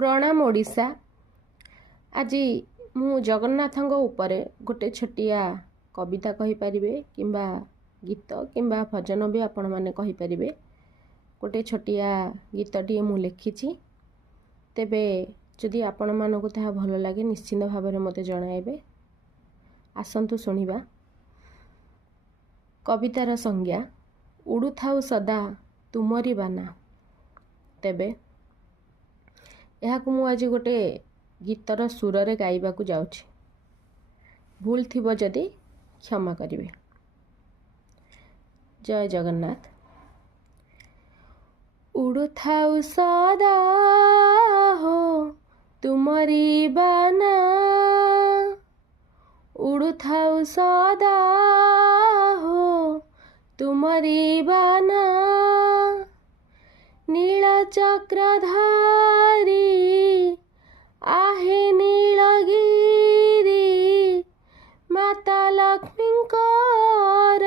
प्रणाम ओडिशा। आज मु जगन्नाथंग उपरे गोटे छोटिया कविता कहि परिबे किंबा गीत किंबा भजन भी आपण माने कहि परिबे। गोटे छोटिया गीतटी मु लिखिछि। तेबे जदि आपण मानको ताहा भल लागे निश्चित भाव मते जणाइबे। आसंतु सुनिबा। कवितार संज्ञा उड़ुथाउ सदा तुमरी बाना। तेबे यह आज गोटे गीतर सुर रे गाइबा को जाउछि। भूल थिबो जदि क्षमा करिवे। जय जगन्नाथ। उड़ुथाउ सदा हो तुमरी बाना, उड़ुथाउ सदा हो तुमरी बाना, नील चक्रधारी आहे नीलगिरी, माता लक्ष्मींकर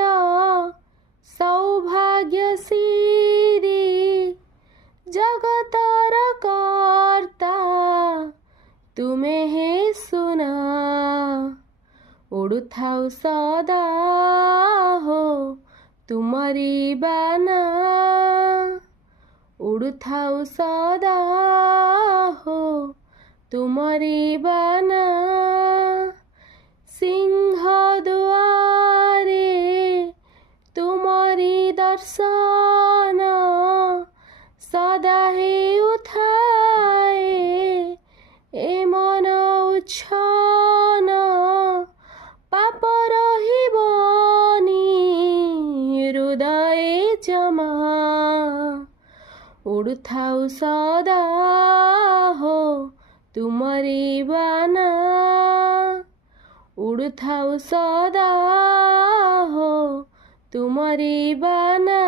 सौभाग्य सिरी, जगतर कर्ता तुमे हे सुना, उड़ुथाउ सदा हो तुमरी बाना, उड़ुथाउ सदा हो तुमरी बाना, सिंह दुआरे तुमरी दर्शन, सदा हे उठाए ए मन उच्छन, पाप रहिबनी हृदय जमा, उड़ुथाउ सदा हो तुमरी बाना, उड़ुथाउ सदा हो तुमरी बाना,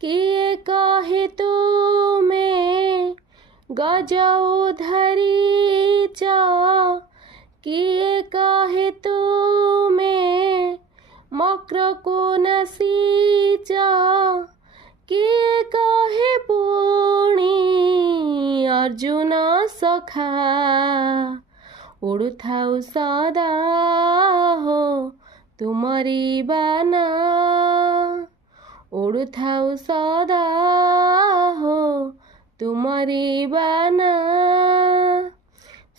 किए कहे तुमे गजौ धरिच, किए कहे तुमे मक्र को नसीच, किए कहे पुणी अर्जुन सखा, उड़ुथाउ सदा हो तुमरी बाना, उड़ुथाउ सदा हो तुमरी बाना,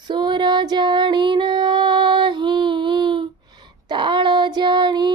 सुर जानी नाही ताल जानी